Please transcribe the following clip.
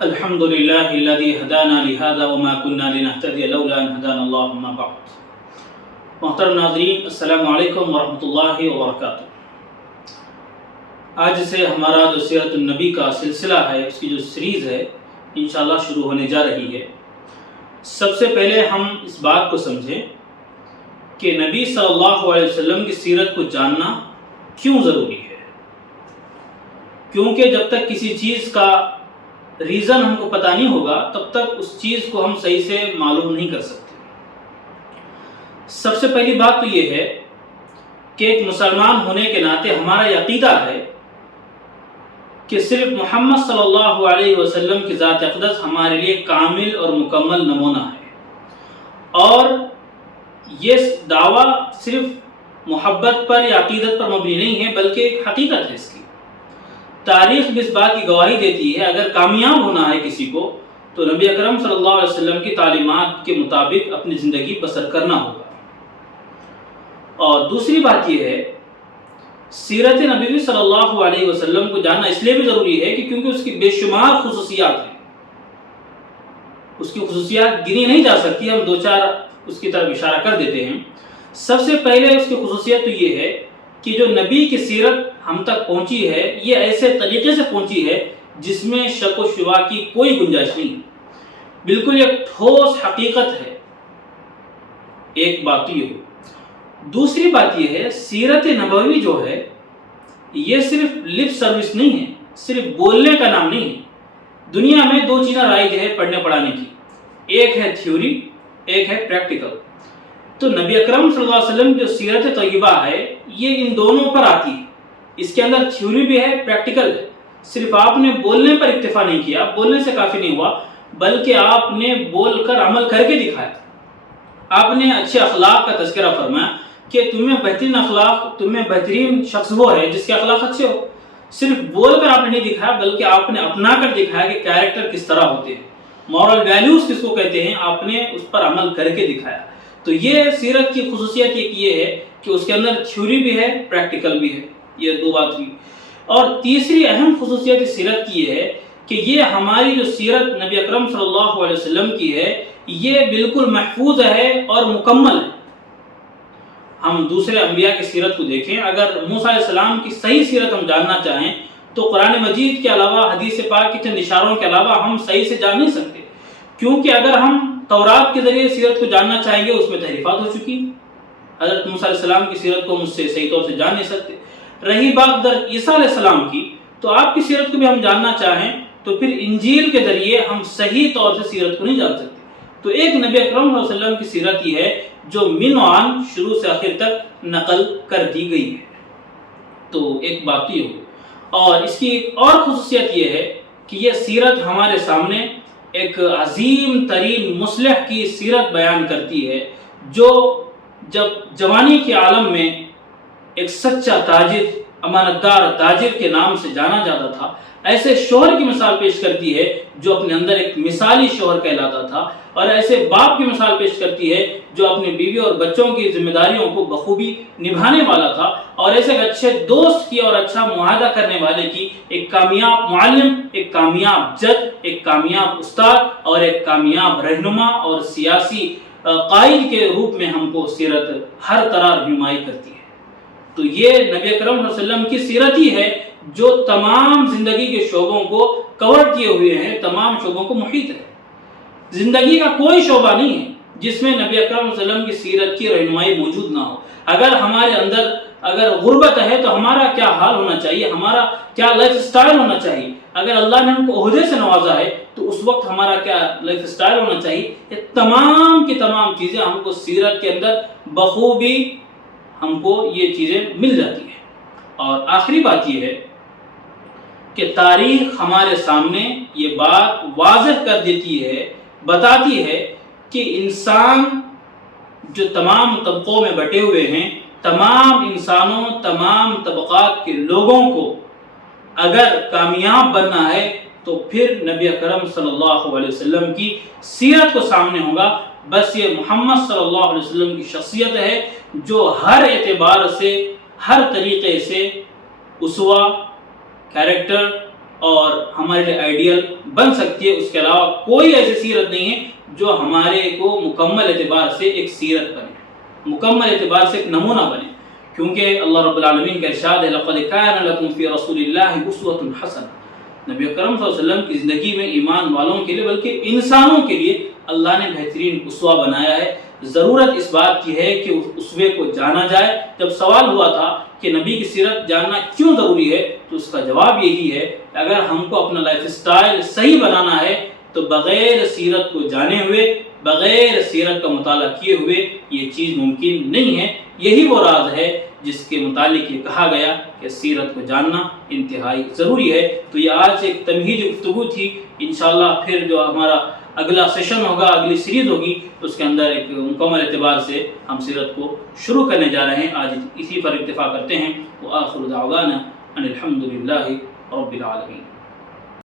الحمد لله الذي هدانا لهذا وما كنا لنهتدي لولا ان هدانا الله اما بعد. محترم ناظرین، السلام علیکم ورحمۃ اللہ وبرکاتہ. آج سے ہمارا جو سیرت النبی کا سلسلہ ہے، اس کی جو سیریز ہے انشاءاللہ شروع ہونے جا رہی ہے. سب سے پہلے ہم اس بات کو سمجھیں کہ نبی صلی اللہ علیہ وسلم کی سیرت کو جاننا کیوں ضروری ہے. کیونکہ جب تک کسی چیز کا ریزن ہم کو پتہ نہیں ہوگا تب تک اس چیز کو ہم صحیح سے معلوم نہیں کر سکتے. سب سے پہلی بات تو یہ ہے کہ ایک مسلمان ہونے کے ناطے ہمارا یہ عقیدہ ہے کہ صرف محمد صلی اللہ علیہ وسلم کی ذات اقدس ہمارے لیے کامل اور مکمل نمونہ ہے. اور یہ دعویٰ صرف محبت پر یا عقیدت پر مبنی نہیں ہے، بلکہ ایک حقیقت ہے. اس کی تاریخ بھی اس بات کی گواہی دیتی ہے، اگر کامیاب ہونا ہے کسی کو تو نبی اکرم صلی اللہ علیہ وسلم کی تعلیمات کے مطابق اپنی زندگی بسر کرنا ہوگا. اور دوسری بات یہ ہے، سیرت نبوی صلی اللہ علیہ وسلم کو جاننا اس لیے بھی ضروری ہے کہ کیونکہ اس کی بے شمار خصوصیات ہیں. اس کی خصوصیات گنی نہیں جا سکتی، ہم دو چار اس کی طرف اشارہ کر دیتے ہیں. سب سے پہلے اس کی خصوصیت تو یہ ہے کہ جو نبی کی سیرت ہم تک پہنچی ہے یہ ایسے طریقے سے پہنچی ہے جس میں شک و شبہ کی کوئی گنجائش نہیں. بالکل ایک ٹھوس حقیقت ہے. ایک بات یہ ہو. دوسری بات یہ ہے، سیرت نبوی جو ہے یہ صرف لپ سروس نہیں ہے، صرف بولنے کا نام نہیں ہے. دنیا میں دو چیزیں رائج ہے پڑھنے پڑھانے کی، ایک ہے تھیوری، ایک ہے پریکٹیکل. تو نبی اکرم صلی اللہ علیہ وسلم جو سیرت طیبہ ہے یہ ان دونوں پر آتی ہے. اس کے اندر تھیوری بھی ہے، پریکٹیکل ہے. صرف آپ نے بولنے پر اکتفا نہیں کیا، بولنے سے کافی نہیں ہوا، بلکہ آپ نے بول کر عمل کر کے دکھایا. آپ نے اچھے اخلاق کا تذکرہ فرمایا کہ تمہیں بہترین اخلاق، تمہیں بہترین شخص وہ ہے جس کے اخلاق اچھے ہو. صرف بول کر آپ نے نہیں دکھایا بلکہ آپ نے اپنا کر دکھایا کہ کیریکٹر کس طرح ہوتے ہیں، مورل ویلیوز کس کو کہتے ہیں، آپ نے اس پر عمل کر کے دکھایا. تو یہ سیرت کی خصوصیت ایک یہ ہے کہ اس کے اندر تھیوری بھی ہے، پریکٹیکل بھی ہے. یہ دو بات ہوئی. اور تیسری اہم خصوصیت اس سیرت کی یہ ہے کہ یہ ہماری جو سیرت نبی اکرم صلی اللہ علیہ وسلم کی ہے یہ بالکل محفوظ ہے اور مکمل ہے. ہم دوسرے انبیاء کی سیرت کو دیکھیں، اگر موسیٰ علیہ السلام کی صحیح سیرت ہم جاننا چاہیں تو قرآن مجید کے علاوہ، حدیث پاک کے چند اشاروں کے علاوہ ہم صحیح سے جان نہیں سکتے. کیونکہ اگر ہم تورات کے ذریعے سیرت کو جاننا چاہیں گے اس میں تحریفات ہو چکی. حضرت موسیٰ علیہ السلام کی سیرت کو ہم اس سے صحیح طور سے جان نہیں سکتے. رہی بات حضرت عیسیٰ علیہ السلام کی، تو آپ کی سیرت کو بھی ہم جاننا چاہیں تو پھر انجیل کے ذریعے ہم صحیح طور سے سیرت کو نہیں جان سکتے. تو ایک نبی اکرم صلی اللہ علیہ وسلم کی سیرت یہ ہے جو من و عن شروع سے آخر تک نقل کر دی گئی ہے. تو ایک بات یہ ہو. اور اس کی ایک اور خصوصیت یہ ہے کہ یہ سیرت ہمارے سامنے ایک عظیم ترین مصلح کی سیرت بیان کرتی ہے، جو جب جوانی کے عالم میں ایک سچا تاجر، امانتدار تاجر کے نام سے جانا جاتا تھا، ایسے شوہر کی مثال پیش کرتی ہے جو اپنے اندر ایک مثالی شوہر کہلاتا تھا. اور ایسے باپ کی مثال پیش کرتی ہے جو اپنی بیوی اور بچوں کی ذمہ داریوں کو بخوبی نبھانے والا تھا. اور ایسے ایک اچھے دوست کی اور اچھا معاہدہ کرنے والے کی، ایک کامیاب معلم، ایک کامیاب جج، ایک کامیاب استاد اور ایک کامیاب رہنما اور سیاسی قائد کے روپ میں ہم کو سیرت ہر طرح رہنمائی کرتی ہے. تو یہ نبی اکرم صلی اللہ علیہ وسلم کی سیرت ہی ہے جو تمام زندگی کے شعبوں کو کور کیے ہوئے ہیں، تمام شعبوں کو محیط ہے. زندگی کا کوئی شعبہ نہیں ہے جس میں نبی اکرم صلی اللہ علیہ وسلم کی سیرت کی رہنمائی موجود نہ ہو. اگر ہمارے اندر اگر غربت ہے تو ہمارا کیا حال ہونا چاہیے، ہمارا کیا لائف سٹائل ہونا چاہیے. اگر اللہ نے ہم کو عہدے سے نوازا ہے تو اس وقت ہمارا کیا لائف سٹائل ہونا چاہیے. یہ تمام کی تمام چیزیں ہم کو سیرت کے اندر بخوبی ہم کو یہ چیزیں مل جاتی ہیں. اور آخری بات یہ ہے کہ تاریخ ہمارے سامنے یہ بات واضح کر دیتی ہے، بتاتی ہے کہ انسان جو تمام طبقوں میں بٹے ہوئے ہیں، تمام انسانوں، تمام طبقات کے لوگوں کو اگر کامیاب بننا ہے تو پھر نبی اکرم صلی اللہ علیہ وسلم کی سیرت کو سامنے ہوگا. بس یہ محمد صلی اللہ علیہ وسلم کی شخصیت ہے جو ہر اعتبار سے، ہر طریقے سے اسوہ، کیریکٹر، اور ہمارے لیے آئیڈیل بن سکتی ہے. اس کے علاوہ کوئی ایسی سیرت نہیں ہے جو ہمارے کو مکمل اعتبار سے ایک سیرت بنے, مکمل اعتبار سے ایک نمونہ بنے, کیونکہ اللہ رب العالمین کا ارشاد ہے لَقَدْ كَانَ لَكُمْ فِي رَسُولِ اللَّهِ أُسْوَةٌ حَسَنَةٌ. نبی اکرم صلی اللہ علیہ وسلم کی زندگی میں ایمان والوں کے لیے بلکہ انسانوں کے لیے اللہ نے بہترین اسوہ بنایا ہے. ضرورت اس بات کی ہے کہ اس اسوے کو جانا جائے. جب سوال ہوا تھا کہ نبی کی سیرت جاننا کیوں ضروری ہے, تو اس کا جواب یہی ہے کہ اگر ہم کو اپنا لائف سٹائل صحیح بنانا ہے تو بغیر سیرت کو جانے ہوئے, بغیر سیرت کا مطالعہ کیے ہوئے یہ چیز ممکن نہیں ہے. یہی وہ راز ہے جس کے متعلق یہ کہا گیا کہ سیرت کو جاننا انتہائی ضروری ہے. تو یہ آج ایک تمہیدی گفتگو تھی. انشاءاللہ پھر جو ہمارا اگلا سیشن ہوگا, اگلی سیریز ہوگی, اس کے اندر ایک مکمل اعتبار سے ہم سیرت کو شروع کرنے جا رہے ہیں. آج اسی پر اکتفا کرتے ہیں. وآخر دعوانا ان الحمد للہ رب العالمین.